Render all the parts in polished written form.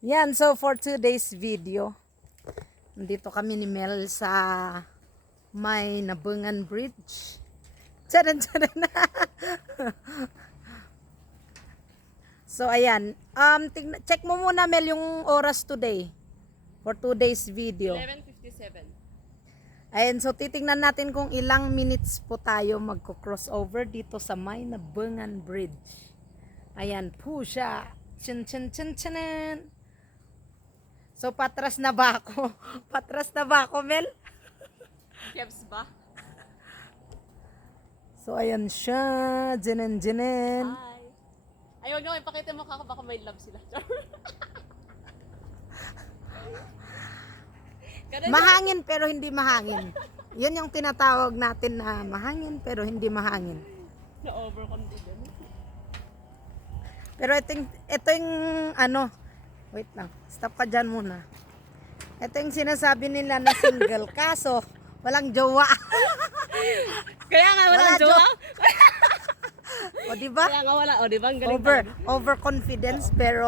Yan, so for today's video, nandito kami ni Mel sa may Nabungan Bridge. Tcharan, tcharan. So ayan, check mo muna Mel yung oras today for today's video. 11:57. Ayan, so titingnan natin kung ilang minutes po tayo magko-crossover dito sa may Nabungan Bridge. Ayan, pusha. Chin chin chin chin. So patras na ba ako? Patras na ba ako, Mel? Kebs ba? So ayan siya, jenen jenen. Hi. Ay, wag naman ipakita mo ka baka may love sila. Mahangin pero hindi mahangin. Yun yung tinatawag natin na mahangin pero hindi mahangin. Na overconfident. Pero ito yung ano, wait lang, stop ka dyan muna. Ito yung sinasabi nila na single, kaso walang jowa. Kaya nga wala Wala jowa. O diba? Kaya nga wala, o di ba? Ang galing talaga. Overconfidence pero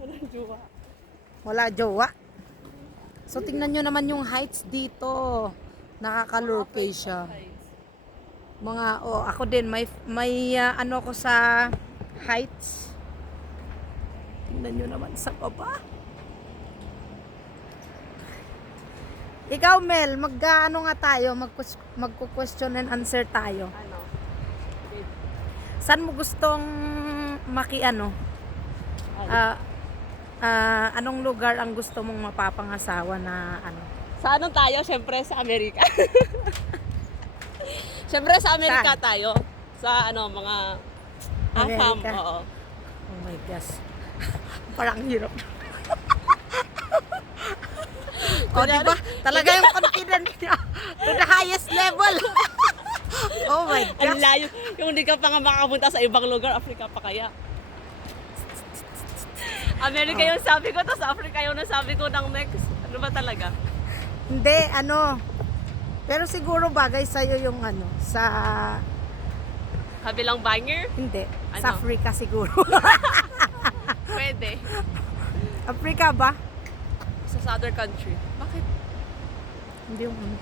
Wala jowa. wala jowa. So tingnan nyo naman yung heights dito. Nakakalurkay siya. Mga, ako din, may ano ko sa heights. Tingnan nyo naman sa baba. Ikaw Mel, ano nga tayo, magko-question and answer tayo. Ano? Saan mo gustong ano? Anong lugar ang gusto mong mapapangasawa na ano? Sa anong tayo? Siyempre sa Amerika. Siyempre sa Amerika Saan? tayo. Sa ano, mga AFAM. Amerika? Oo. Oh my gosh. Parang hirap. O diba? Talaga yung confidence niya to the highest level. Oh my Ang gosh. layo. Yung hindi ka pa nga makapunta sa ibang lugar, Africa pa kaya. Amerika yung sabi ko, tapos Africa yung nasabi ko ng next. Ano ba talaga? Hindi, ano. Pero siguro bagay sa'yo yung ano, sa, Kabilang banger? hindi, Ano? sa Africa siguro. Pwede. Africa ba? Sa other country. Bakit? Hindi yung ano.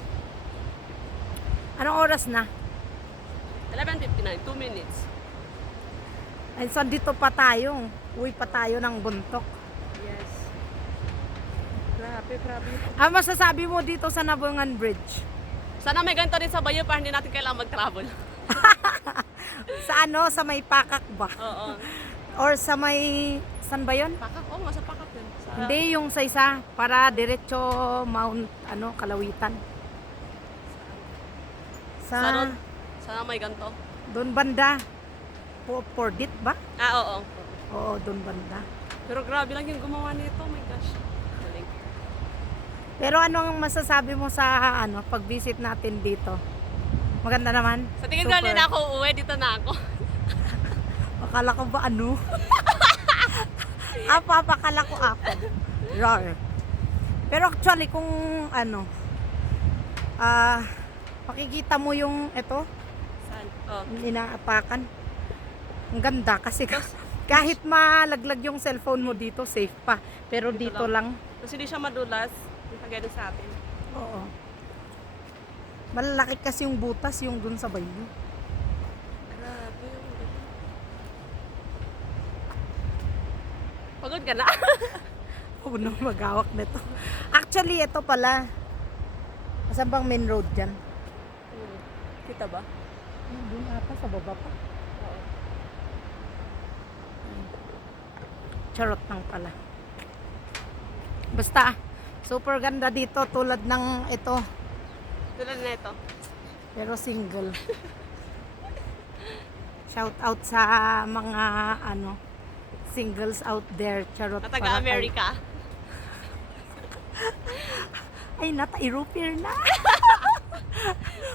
Anong oras na? 11:59, 2 minutes. Ay, so dito pa tayo. Uwi pa tayo ng buntok. Yes. Grabe, grabe. Masasabi mo dito sa Nabungan Bridge? Sana may ganito rin sa Bayo para hindi natin kailangan mag-travel. Sa ano? Sa may Pakak ba? Oo. Or sa may, saan ba yun? Pakak? Oo, nga sa Pakak yun. Sa, Hindi, yung sa isa, para diretso Mount, Kalawitan. Sa sana may ganito. Doon banda. Pordit ba? Oo. Oo, doon banda. Pero grabe lang yung gumawa nito. Oh my gosh. Galing. Pero ano ang masasabi mo sa pag-visit natin dito? Maganda naman. Sa tingin ko hindi na ako uuwi, dito na ako. Akala ko ba ano? Papakala ko ako. Rar. Pero actually kung makikita mo yung ito, Saan? Oh. inaapakan. Ang ganda kasi kahit malaglag yung cellphone mo dito, safe pa. Pero dito lang. Kasi hindi siya madulas. Hindi ka ganun sa atin. Oo. Malalaki kasi yung butas yung dun sa bayo. Grabe. Pagod ka na? Oo no, magawak nito. Actually, ito pala. Asan bang main road dyan? Kita ba? Doon ata, sa baba pa. Oo. Charot lang pala. Basta, super ganda dito tulad ng ito. Tulad na ito. Pero single. Shout out sa mga singles out there. Charot. Na para taga-America. Ay, nata-European na.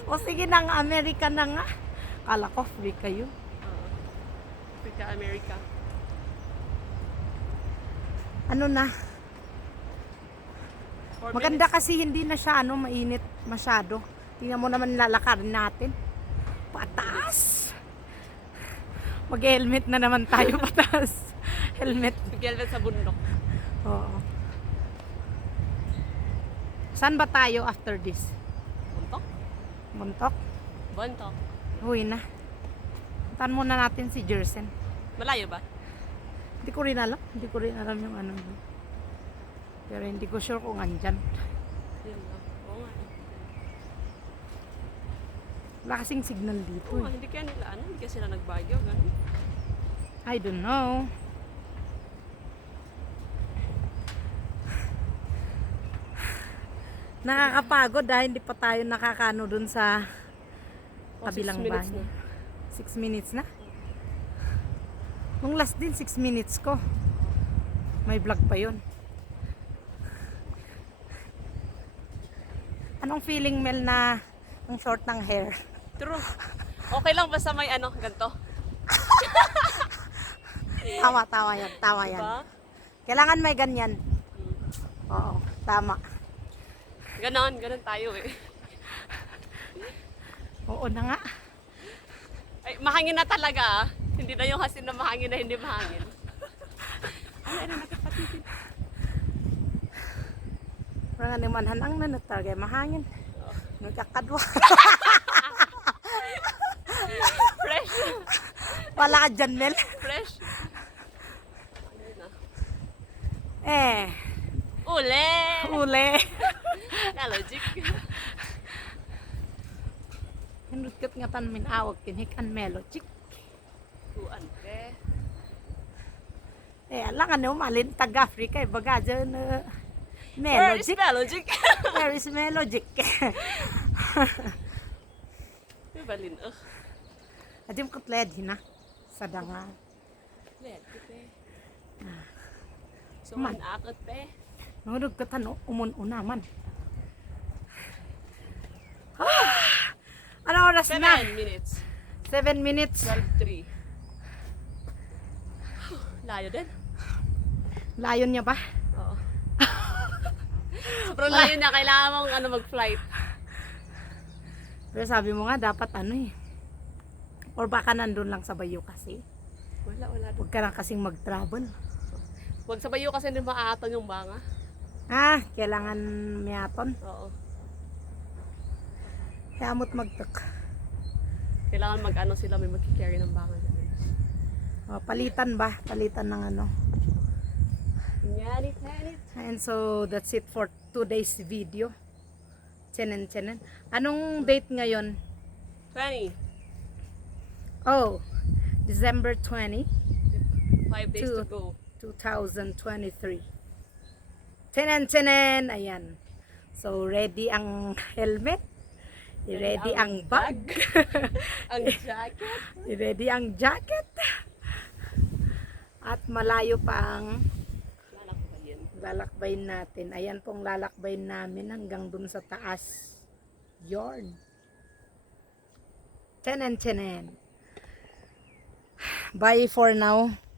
O sige na nga, America na nga. Kala ko free kayo. Oo. Africa-America. Ano na? 4 Maganda minutes. kasi hindi na siya mainit masyado. Tingnan mo naman lalakarin natin. Pataas. Mag-helmet na naman tayo pataas. Helmet. Helmet sa bundok. Oo. Saan ba tayo after this? Buntok? Muntok? Buntok. Uwi na. Puntahan muna natin si Jersen. Malayo ba? Hindi ko rin alam. Hindi ko rin alam yung ano. Pero hindi ko sure kung andyan. Yun lang. Oo nga. Wala kasing signal dito Oo nga, eh. hindi kaya nila ano, hindi kaya sila nagbagyo, ganun. I don't know. Nakakapagod dahil hindi pa tayo nakakano dun sa Oh, kabilang 6 minutes bahay. na. 6 minutes na? Nung last din 6 minutes ko. May vlog pa yun. Anong feeling, Mel, na ang short ng hair? True. Okay lang basta may ano, ganito. Tama yan, tama yan. Diba? Kailangan may ganyan. Oo, tama. Ganon tayo eh. Oo na nga. Ay, mahangin na talaga ah. Hindi na yung hasin na mahangin na hindi mahangin. Mga naman hanang na natagay mahangin. Nagkakadwa. Fresh. Wala ka dyan, Mel. Fresh. Eh, Ule! uli. Nalogic. Hinudkot nga tan min awag kinhik an melodic. Kuan te. Eh, alang ano, malin Tag-Africa, baga dyan, Where is melodic. Nalogic? Where is melodic? Balin. Adim ko tled hina, sa dangan. Led te. So, Man. akot te. Nahudog ka tan, umun-una man. Ano oras 7 na? minutes. 7 minutes. 12:03. Layo din. Layon niya ba? Oo. Sobrang layo niya. Kailangan mong ano, mag-flight. Pero sabi mo nga, dapat ano eh. Or baka nandun lang sa bayo kasi. Wala doon. Huwag ka lang kasing mag-travel. Huwag sa bayo kasi hindi maaatong yung banga. Ah, kailangan miyaton. Oo. Kamot magtak. Kailangan mag-ano sila, may mag-carry ng banga. O, palitan ba? Palitan ng ano. Yanit. And so, that's it for today's video. Chenen. Anong date ngayon? 20. Oh, December 20, 5 days to go. 2023. Chenen. Ayan. So, ready ang helmet. I-ready ang bag. Ang jacket. I-ready ang jacket. At malayo pa ang Lalakbayin. lalakbayin natin. Ayan pong lalakbayin namin hanggang dun sa taas. Yarn. Chenen. Bye for now.